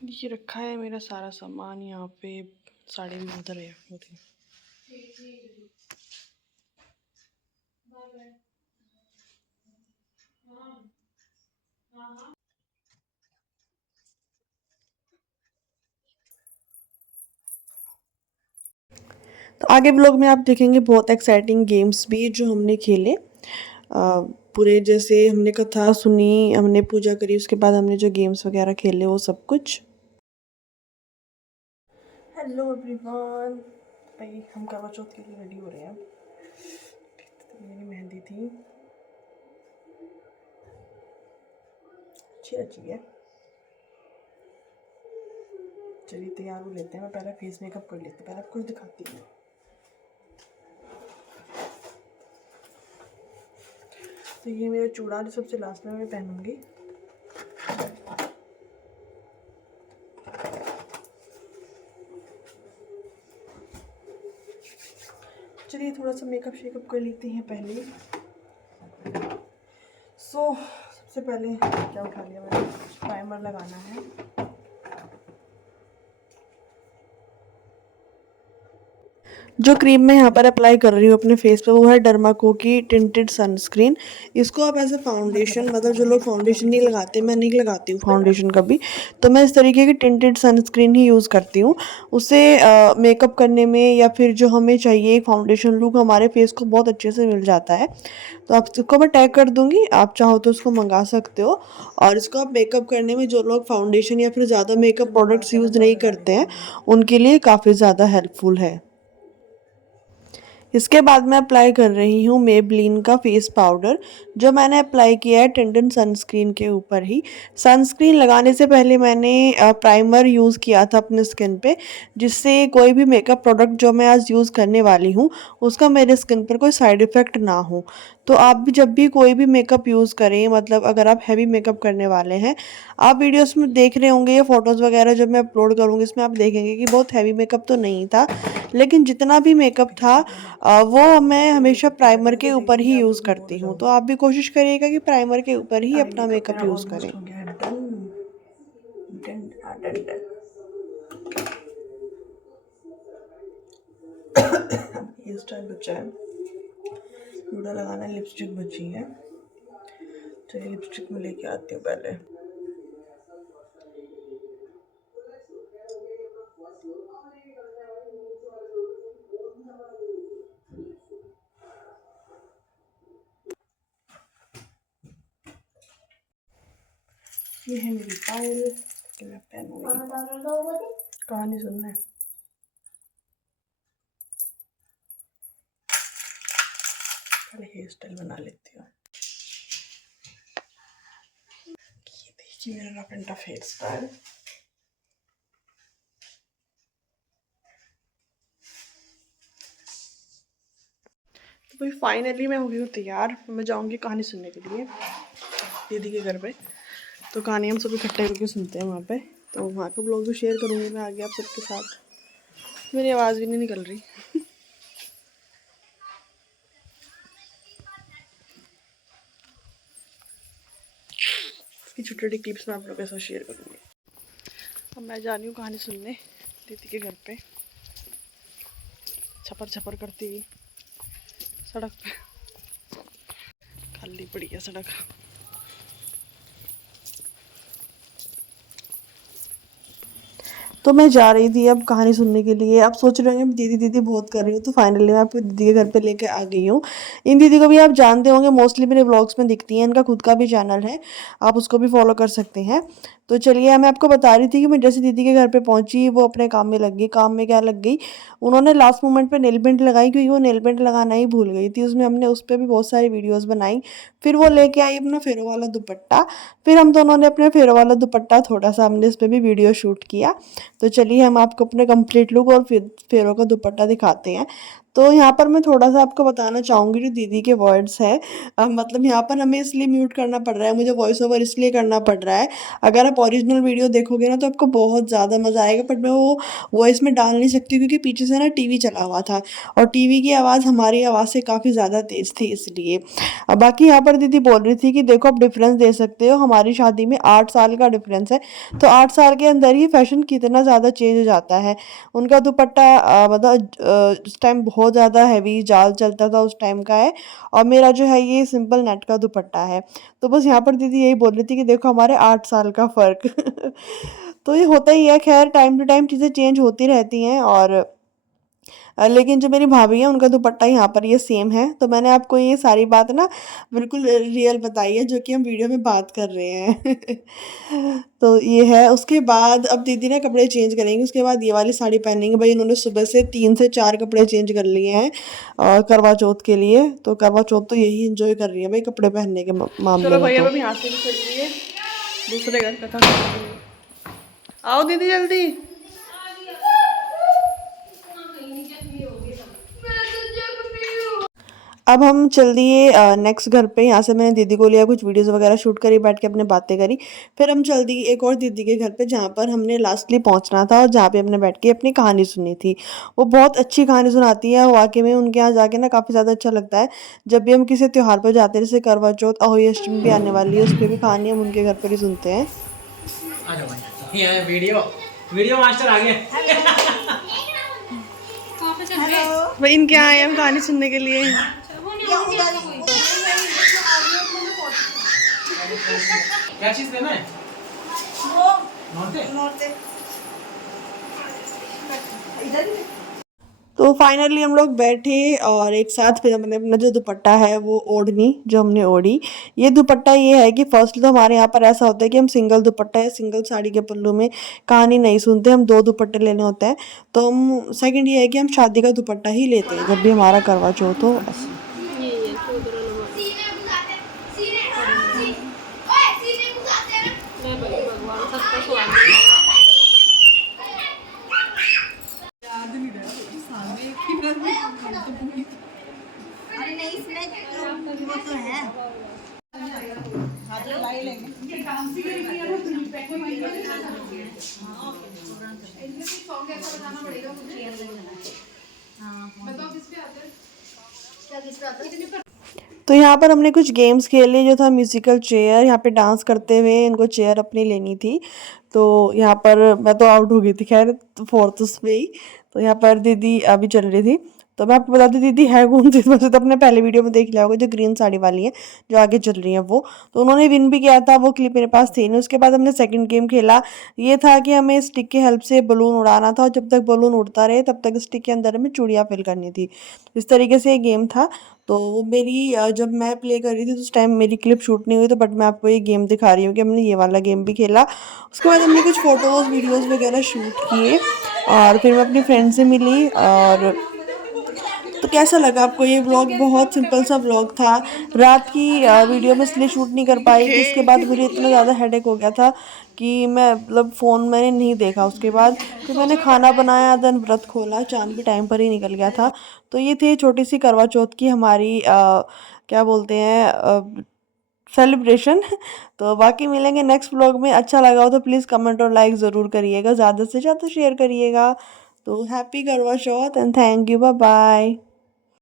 ये रखा है मेरा सारा सामान यहाँ पे। साड़ी में उधर है वो थी। तो आगे ब्लॉग में आप देखेंगे बहुत एक्साइटिंग गेम्स भी जो हमने खेले। पूरे जैसे हमने कथा सुनी, हमने पूजा करी, उसके बाद हमने जो गेम्स वगैरह खेले वो सब कुछ। हेलो एवरीवन, भाई हम करवा चौथ के लिए रेडी हो रहे हैं। तो मेरी मेहंदी थी, अच्छी अच्छी है। चलिए तैयार हो लेते हैं। मैं पहले फेस मेकअप कर लेती हूँ, पहले आपको दिखाती हूँ। तो ये मेरा चूड़ा जो सबसे लास्ट में मैं पहनूंगी। चलिए थोड़ा सा मेकअप शेकअप कर लेते हैं पहले। सबसे पहले क्या उठा लिया मैंने, प्राइमर लगाना है। जो क्रीम मैं यहाँ पर अप्लाई कर रही हूँ अपने फेस पे वो है डर्माको की टिंटेड सनस्क्रीन। इसको आप एज ए फाउंडेशन, मतलब जो लोग फाउंडेशन नहीं लगाते, मैं नहीं लगाती हूँ फाउंडेशन कभी, तो मैं इस तरीके की टिंटेड सनस्क्रीन ही यूज़ करती हूँ। उससे मेकअप करने में या फिर जो हमें चाहिए फाउंडेशन लुक हमारे फेस को बहुत अच्छे से मिल जाता है। तो आप इसको मैं टैग कर दूँगी, आप चाहो तो उसको मंगा सकते हो। और इसको आप मेकअप करने में, जो लोग फाउंडेशन या फिर ज़्यादा मेकअप प्रोडक्ट्स यूज़ नहीं करते हैं उनके लिए काफ़ी ज़्यादा हेल्पफुल है। इसके बाद मैं अप्लाई कर रही हूँ मेबलिन का फेस पाउडर, जो मैंने अप्लाई किया है टिंटन सनस्क्रीन के ऊपर ही। सनस्क्रीन लगाने से पहले मैंने प्राइमर यूज़ किया था अपने स्किन पे, जिससे कोई भी मेकअप प्रोडक्ट जो मैं आज यूज़ करने वाली हूँ उसका मेरे स्किन पर कोई साइड इफ़ेक्ट ना हो। तो आप भी जब भी कोई भी मेकअप यूज़ करें, मतलब अगर आप हैवी मेकअप करने वाले हैं, आप वीडियोस में देख रहे होंगे या फ़ोटोज़ वगैरह जब मैं अपलोड करूँगी इसमें आप देखेंगे कि बहुत हैवी मेकअप तो नहीं था, लेकिन जितना भी मेकअप था वो मैं हमेशा प्राइमर के ऊपर ही यूज़ करती हूँ। तो आप भी कोशिश करिएगा कि प्राइमर के ऊपर ही अपना मेकअप यूज़ करें। हेयर स्टाइल बचा है, जूड़ा लगाना है, लिपस्टिक बची है। चलिए लिपस्टिक में लेके आती हूँ पहले। ये है मेरी पायल कि मैं पहनूंगी। कहानी सुनना है। पहले हेयर स्टाइल बना लेती हूँ। ये देखिए मेरा rough and tough hair style. तो भाई फाइनली मैं हो गई हूँ तैयार। मैं जाऊँगी कहानी सुनने के लिए दीदी के घर पे। तो कहानी हम सब इकट्ठे करके सुनते हैं वहाँ पे। तो वहाँ का ब्लॉग भी शेयर करूँगी मैं आगे आप सबके साथ। मेरी आवाज़ भी नहीं निकल रही। इसकी छोटी छोटी क्लिप्स मैं आप लोगों के साथ शेयर करूँगी। अब मैं जा रही हूँ कहानी सुनने दीदी के घर पे, छपर छपर करती हुई सड़क पे। खाली पड़ी है सड़क। तो मैं जा रही थी अब कहानी सुनने के लिए। आप सोच रहे होंगे दीदी दीदी बहुत कर रही हूँ, तो फाइनली मैं आपको दीदी के घर पे लेके आ गई हूँ। इन दीदी को भी आप जानते होंगे, मोस्टली मेरे व्लॉग्स में दिखती हैं। इनका खुद का भी चैनल है, आप उसको भी फॉलो कर सकते हैं। तो चलिए मैं आपको बता रही थी कि मैं जैसे दीदी के घर पे पहुंची वो अपने काम में लग गई। काम में क्या लग गई, उन्होंने लास्ट मोमेंट पे नेल पेंट लगाई, क्योंकि वो नेल पेंट लगाना ही भूल गई थी। उसमें हमने उस पर भी बहुत सारी वीडियोस बनाई। फिर वो लेके आई अपना फेरो वाला दुपट्टा। फिर हम दोनों ने अपने फेरो वाला दुपट्टा थोड़ा सा हमने इस पर भी वीडियो शूट किया। तो चलिए हम आपको अपने कंप्लीट लुक और फिर फेरों का दुपट्टा दिखाते हैं। तो यहाँ पर मैं थोड़ा-सा आपको बताना चाहूँगी जो दीदी के वर्ड्स हैं मतलब यहाँ पर हमें इसलिए म्यूट करना पड़ रहा है, मुझे वॉइस ओवर इसलिए करना पड़ रहा है। अगर आप ओरिजिनल वीडियो देखोगे ना तो आपको बहुत ज़्यादा मज़ा आएगा, बट मैं वो वॉइस में डाल नहीं सकती क्योंकि पीछे से ना टीवी चला हुआ था और टीवी की आवाज़ हमारी आवाज़ से काफ़ी ज़्यादा तेज़ थी इसलिए। बाकी यहाँ पर दीदी बोल रही थी कि देखो आप डिफ़रेंस दे सकते हो, हमारी शादी में 8 साल का डिफ़रेंस है, तो 8 साल के अंदर ही फ़ैशन कितना ज़्यादा चेंज हो जाता है। उनका दुपट्टा मतलब उस टाइम बहुत ज़्यादा हेवी जाल चलता था उस टाइम का है और मेरा जो है ये सिंपल नेट का दुपट्टा है। तो बस यहाँ पर दीदी यही बोल रही थी कि देखो हमारे 8 साल का फ़र्क। तो ये होता ही है, ख़ैर टाइम टू टाइम चीज़ें चेंज होती रहती हैं और लेकिन जो मेरी भाभी है उनका दुपट्टा यहाँ पर ये सेम है। तो मैंने आपको ये सारी बात ना बिल्कुल रियल बताई है जो कि हम वीडियो में बात कर रहे हैं। तो ये है, उसके बाद अब दीदी ना कपड़े चेंज करेंगी, उसके बाद ये वाली साड़ी पहनेंगे। भाई इन्होंने सुबह से 3 से 4 कपड़े चेंज कर लिए हैं करवा चौथ के लिए। तो करवा चौथ तो यही इंजॉय कर रही है भाई कपड़े पहनने के मामले चलो में। भाई तो अब यहाँ से भी चल रही है दूसरे घर खत्म। आओ दीदी जल्दी। अब हम चल दिए नेक्स्ट घर पे। यहाँ से मैंने दीदी को लिया, कुछ वीडियोस वगैरह शूट करी, बैठ के अपने बातें करी। फिर हम चल दिए एक और दीदी के घर पे जहाँ पर हमने लास्टली पहुँचना था और जहाँ पे हमने बैठ के अपनी कहानी सुनी थी। वो बहुत अच्छी कहानी सुनाती है, वाकई में उनके यहाँ जाके ना काफ़ी ज़्यादा अच्छा लगता है। जब भी हम किसी त्यौहार पर जाते हैं, जैसे करवा चौथ, अहोई अष्टमी भी आने वाली है, उस पर भी कहानी हम उनके घर पर ही सुनते हैं। आ जाओ भाई, ये वीडियो वीडियो मास्टर आ गए। भाई इनके यहाँ आए हम कहानी सुनने के लिए। क्या चीज लेना है? नोटे तो फाइनली हम लोग बैठे और एक साथ फिर हमने अपना जो दुपट्टा है वो ओढ़नी, जो हमने ओढ़ी। ये दुपट्टा ये है कि फर्स्ट तो हमारे यहाँ पर ऐसा होता है कि हम सिंगल दुपट्टा या सिंगल साड़ी के पल्लू में कहानी नहीं सुनते, हम 2 दुपट्टे लेने होते हैं। तो हम सेकंड ये है कि हम शादी का दुपट्टा ही लेते हैं जब भी हमारा करवा चौथ हो। अरे नहीं इसमें वो तो है। तो यहाँ पर हमने कुछ गेम्स खेले, जो था म्यूजिकल चेयर। यहाँ पे डांस करते हुए इनको चेयर अपनी लेनी थी। तो यहाँ पर मैं तो आउट हो गई थी, खैर तो फोर्थ उसमें ही। तो यहाँ पर दीदी अभी चल रही थी। तो मैं आपको बता दूं दीदी है कौन सी, वैसे तो अपने पहले वीडियो में देख लिया होगा, जो ग्रीन साड़ी वाली है जो आगे चल रही है वो। तो उन्होंने विन भी किया था, वो क्लिप मेरे पास थी नहीं। उसके बाद हमने सेकंड गेम खेला। ये था कि हमें स्टिक की हेल्प से बलून उड़ाना था और जब तक बलून उड़ता रहे तब तक स्टिक के अंदर हमें चूड़ियाँ फिल करनी थी। इस तरीके से ये गेम था। तो वो मेरी जब मैं प्ले कर रही थी तो उस टाइम मेरी क्लिप शूट नहीं हुई, तो बट मैं आपको ये गेम दिखा रही हूँ कि हमने ये वाला गेम भी खेला। उसके बाद हमने कुछ फ़ोटोज़ वीडियोज़ वगैरह शूट किए और फिर मैं अपनी फ्रेंड से मिली। और तो कैसा लगा आपको ये व्लॉग? बहुत सिंपल सा व्लॉग था। रात की वीडियो में इसलिए शूट नहीं कर पाई कि इसके बाद मुझे इतना ज़्यादा हेडेक हो गया था कि मैं मतलब फ़ोन मैंने नहीं देखा। उसके बाद फिर मैंने खाना बनाया, देन व्रत खोला, चाँद भी टाइम पर ही निकल गया था। तो ये थी छोटी सी करवा चौथ की हमारी क्या बोलते हैं सेलिब्रेशन। तो बाकी मिलेंगे नेक्स्ट व्लॉग में। अच्छा लगा हो तो प्लीज़ कमेंट और लाइक ज़रूर करिएगा, ज़्यादा से ज़्यादा शेयर करिएगा। तो happy Karwa Chauth and thank you, bye bye.